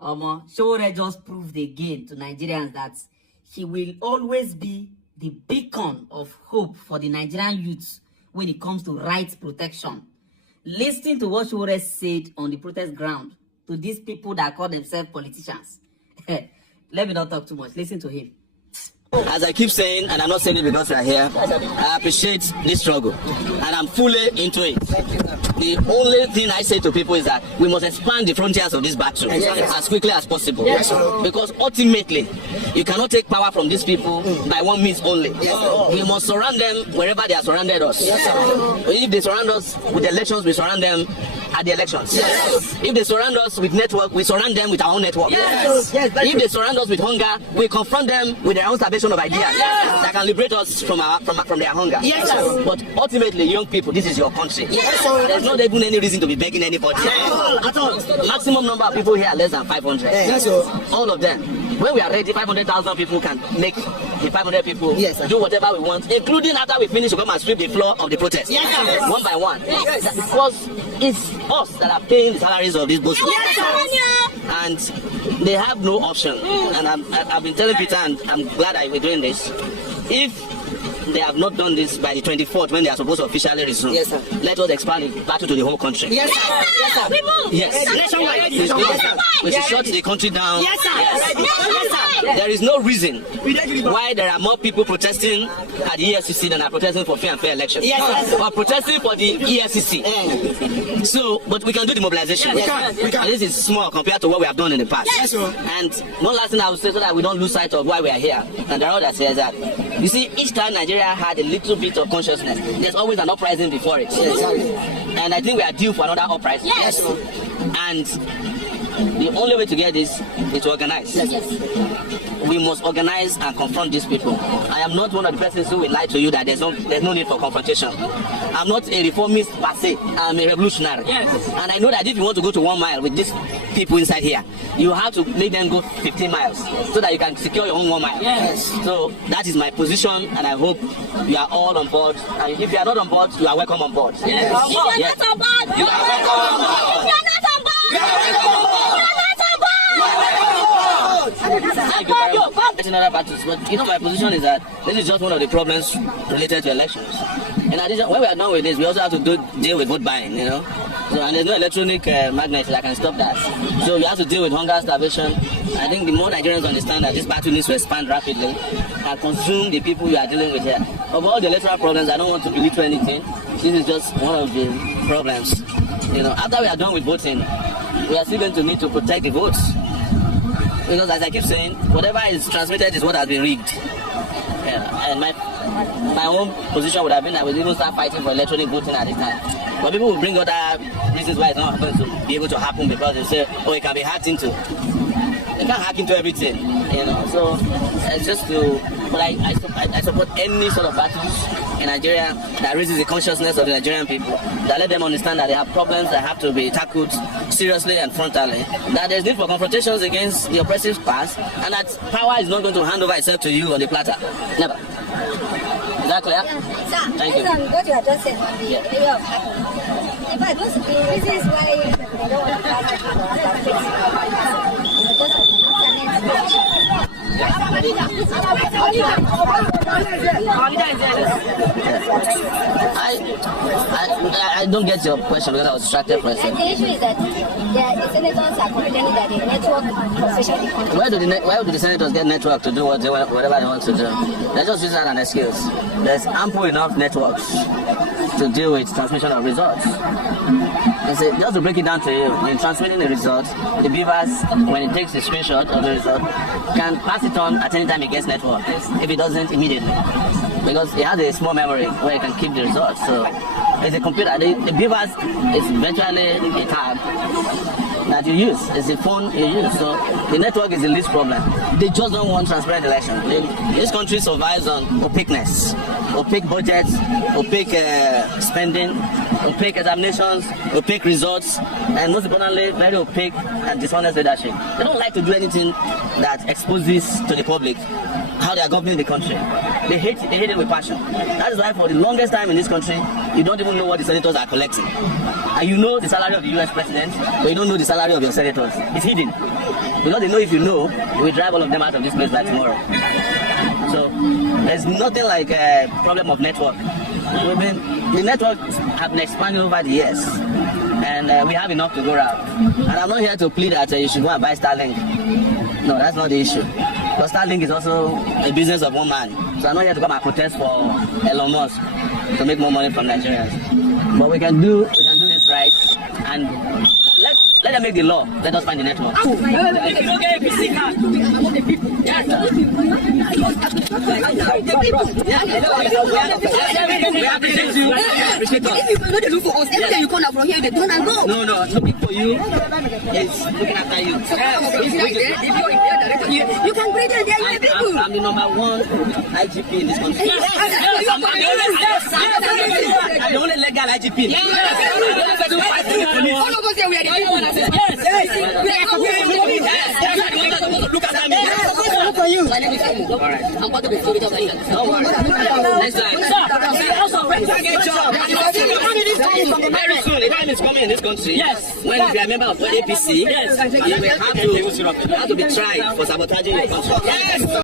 Sowore just proved again to Nigerians that he will always be the beacon of hope for the Nigerian youth when it comes to rights protection. Listen to what Sowore said on the protest ground to these people that call themselves politicians. Let me not talk too much. Listen to him. As I keep saying, and I'm not saying it because we are here, I appreciate this struggle, and I'm fully into it. The only thing I say to people is that we must expand the frontiers of this battle as quickly as possible. Because ultimately, you cannot take power from these people by one means only. We must surround them wherever they are surrounded us. If they surround us with elections, we surround them at the elections. If they surround us with network, we surround them with our own network. If they surround us with hunger, we confront them with their own starvation of ideas that can liberate us from their hunger. But ultimately, young people, this is your country. There's not even any reason to be begging anybody. At all. Maximum number of people here are less than 500. All of them. When we are ready, 500,000 people can make the 500 people do whatever we want, including after we finish to come and sweep the floor of the protest. One by one. Because it's us that are paying the salaries of these bosses. And they have no option. And I've been telling Peter, and I'm glad that we're doing this. If they have not done this by the 24th when they are supposed to officially resume, let us expand the battle to the whole country. We should shut the country down. There is no reason why there are more people protesting at the EFCC than are protesting for free and fair elections. Or protesting for the EFCC. So, but we can do the mobilization. And this is small compared to what we have done in the past. And one last thing I will say so that we don't lose sight of why we are here. And the other says that, you see, each time Nigeria had a little bit of consciousness, there's always an uprising before it. And I think we are due for another uprising. And the only way to get this is to organize. We must organize and confront these people. I am not one of the persons who will lie to you that there's no need for confrontation. I'm not a reformist per se. I'm a revolutionary. And I know that if you want to go to 1 mile with these people inside here, you have to make them go 15 miles so that you can secure your own 1 mile. So that is my position, and I hope you are all on board. And if you are not on board, you are welcome on board. If you are not on board, you are welcome on board. If you are not on board, you are welcome on board. Thank you very much. Another battles, but you know my position is that this is just one of the problems related to elections. In addition, when we are done with this, we also have to deal with vote buying, you know. So, and there's no electronic magnet that can stop that. So we have to deal with hunger, starvation. I think the more Nigerians understand that this battle needs to expand rapidly and consume the people we are dealing with here. Of all the electoral problems, I don't want to belittle anything. This is just one of the problems. You know, after we are done with voting, we are still going to need to protect the votes. Because as I keep saying, whatever is transmitted is what has been rigged. And my own position would have been that we even start fighting for electronic voting at this time. But people will bring other reasons why it's not going to be able to happen, because they say, oh, it can be hacked into. They can't hack into everything, you know. So it's just to, but I support any sort of battles in Nigeria that raises the consciousness of the Nigerian people, that let them understand that they have problems that have to be tackled seriously and frontally, that there's need for confrontations against the oppressive past, and that power is not going to hand over itself to you on the platter. Never. Is that clear? Thank you. What you have just said on the area of happiness. In fact, most of the reasons why they don't want to pass it because of I don't get your question because I was distracted for a second. The issue is that the senators are complaining that the network concession the country. Why do the senators get network to do whatever they want to do? They just use that as an excuse. There's ample enough networks to deal with transmission of results. And so just to break it down to you, in transmitting the results, the beavers, when it takes a screenshot of the result, can pass it on at any time it gets network. If it doesn't, immediately. Because it has a small memory where it can keep the results. So it's a computer. The beavers is virtually a tab that you use. It's a phone you use. So the network is the least problem. They just don't want transparent election. This country survives on opaqueness. opaque budgets, opaque spending, opaque examinations, opaque results, and most importantly, very opaque and dishonest leadership. They don't like to do anything that exposes to the public how they are governing the country. They hate it with passion. That is why for the longest time in this country, you don't even know what the senators are collecting. And you know the salary of the US president, but you don't know the salary of your senators. It's hidden. Because they know if you know, you will drive all of them out of this place by tomorrow. So there's nothing like a problem of network. The networks have been expanding over the years, and we have enough to go around. And I'm not here to plead that you should go and buy Starlink. No, that's not the issue. Because Starlink is also a business of one man. So I'm not here to come and protest for Elon Musk to make more money from Nigerians. But we can do this right, and let them make the law. Let us find the network. We appreciate you. If you look for us, every time you come out from here, they turn and go. No, looking for you is looking after you. You can bring them there, you people. I'm the #1 IGP in this country. I'm the only legal IGP. All of us here, we are the people. Look at me. Look for you. Alright. I'm going to be story. Don't worry. Next time. Very soon, the time is coming in this country. Yes. When you are a member of the APC, yes, you will have to be tried for sabotaging your country. Yes.